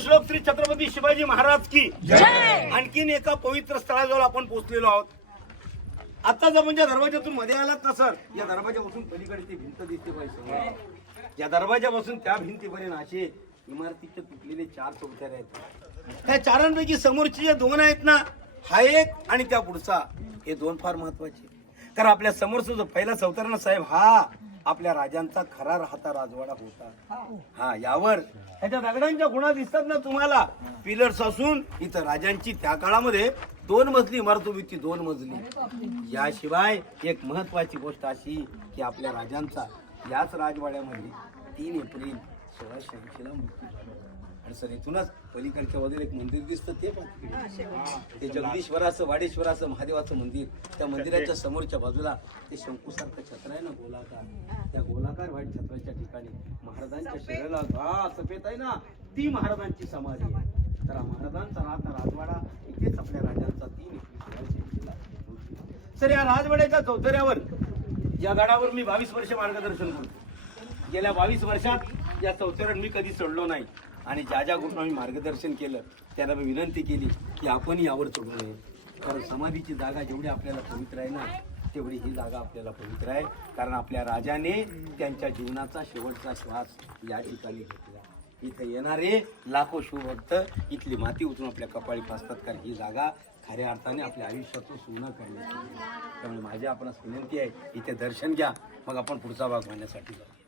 श्लोक श्री छत्रपती शिवाजी महाराज की आणखीन एका पवित्र स्थळाजवळ आपण पोहोचलेलो आहोत. आता जर म्हणजे दरवाजातून मध्ये आलात ना सर, या दरवाजापासून पलीकडे ती भिंत दिसते पाहिजे. या दरवाजापासून त्या भिंतीपर्यंत असे इमारतीचे तुटलेले 4 चौथऱ्या आहेत. त्या चारांपैकी समोरचे जे 2 आहेत ना, हा एक आणि त्या पुढचा, हे 2 फार महत्वाचे. कारण आपल्या समोरचा जो पहिला चौथरा साहेब, हा आपल्या राजांचा खरा राहता राजवाडा होता. हा, यावर त्याच्या दगडांच्या खुणा दिसतात ना तुम्हाला, पिलर्स असून इथं राजांची त्या काळामध्ये 2 मजली इमारत होती, 2 मजली. याशिवाय एक महत्वाची गोष्ट अशी की आपल्या राजांचा याच राजवाड्यामध्ये 3 एप्रिल 1680 ला मृत्यू झाला. आणि सर इथूनच पलीकडच्या बाजूला एक मंदिर दिसतं, ते ते जगदीश्वराचं वाडेश्वराचं महादेवाचं मंदिर. त्या मंदिराच्या समोरच्या बाजूला ते शंकूसारखं छत्र आहे ना, गोलाकार. त्या गोलाकार व्हाईट छत्राच्या ठिकाणी महाराजांच्या शरीराला सफेद आहे ना, ती महाराजांची समाधी आहे. तर महाराजांचा राहता राजवाडा इथेच आपल्या राजांचा 3 एप्रिल 1680 ला. सर या राजवाड्याच्या चौथऱ्यावर, या गडावर मी 22 वर्ष मार्गदर्शन करतो. गेल्या 22 वर्षात या चौथऱ्यावर मी कधी चढलो नाही. आणि ज्या ज्या गुरूंना मी मार्गदर्शन केलं त्यांना मी विनंती केली की आपण यावर चढू नये. कारण समाधीची जागा जेवढी आपल्याला पवित्र आहे ना, तेवढी ही जागा आपल्याला पवित्र आहे. कारण आपल्या राजाने त्यांच्या जीवनाचा शेवटचा श्वास या ठिकाणी घेतला. इथे येणारे लाखो शिवभक्त इथली माती उचलून आपल्या कपाळी फासतात. कारण ही जागा खऱ्या अर्थाने आपल्या आयुष्यातून सोनं करण्याची. त्यामुळे माझी आपणास विनंती आहे, इथे दर्शन घ्या, मग आपण पुढचा भाग होण्यासाठी जाऊ.